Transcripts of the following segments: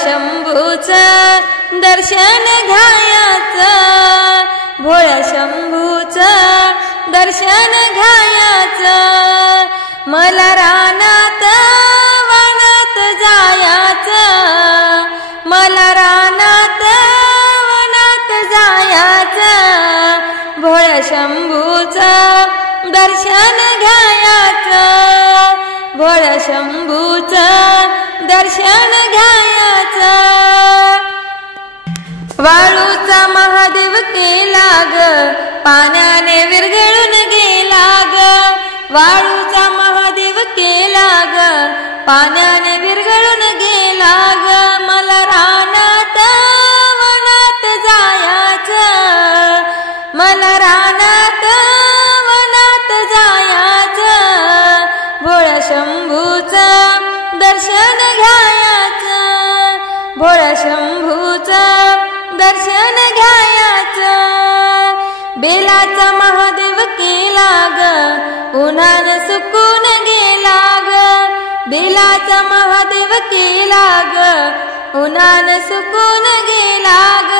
शंभूचं दर्शन घ्यायचं, भोळ्या शंभूचं दर्शन घ्यायचं. मला रानात वनात जायचं, मला रानात वनात जायचं, भोळ्या शंभूचं दर्शन घ्यायचं, भोळ्या शंभूचं दर्शन घ्यायचं. वाळूचा महादेव केला ग, पाण्याने विरघळून गेला ग, वाळूचा महादेव केला ग, पाण्याने विरघळून गेला ग. मला रानात वनात जायचं, मला रानात वनात जायचं, भोळ्या शंभूचं दर्शन घ्यायचं, भोळ्या शंभूचं दर्शन घ्यायचं. बेलाचा महादेव केला ग, उन्हानं सुकून गेला ग, बेलाचा महादेव केला ग, उन्हानं सुकून गेला ग.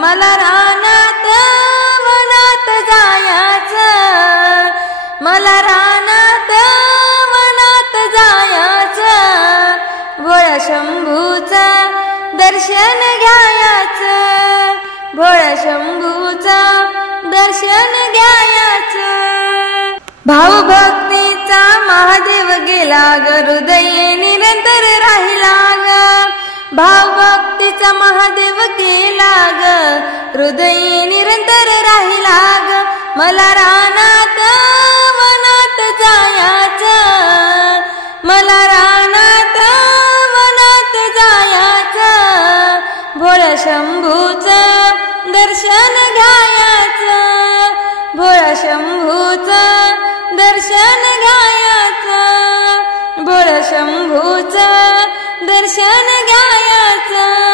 मला रानात वनात जायचं, मला रानात वनात जायचं, भोळ्या शंभूचं दर्शन घ्यायचं, भोळ्या शंभूचं दर्शन घ्यायचं. भावभक्तीचा महादेव गेला ग, हृदय निरंतर राहिला ग, भावभक्तीचा महादेव गेला ग, हृदय निरंतर राहिला ग. मला रानात वनात जायचं, मला रानात वनात जायचं, भोळ्या शंभूचं दर्शन घ्यायचं, भोळ्या शंभूचं दर्शन घ्यायचं, भोळ्या शंभूचं दर्शन घ्यायचं.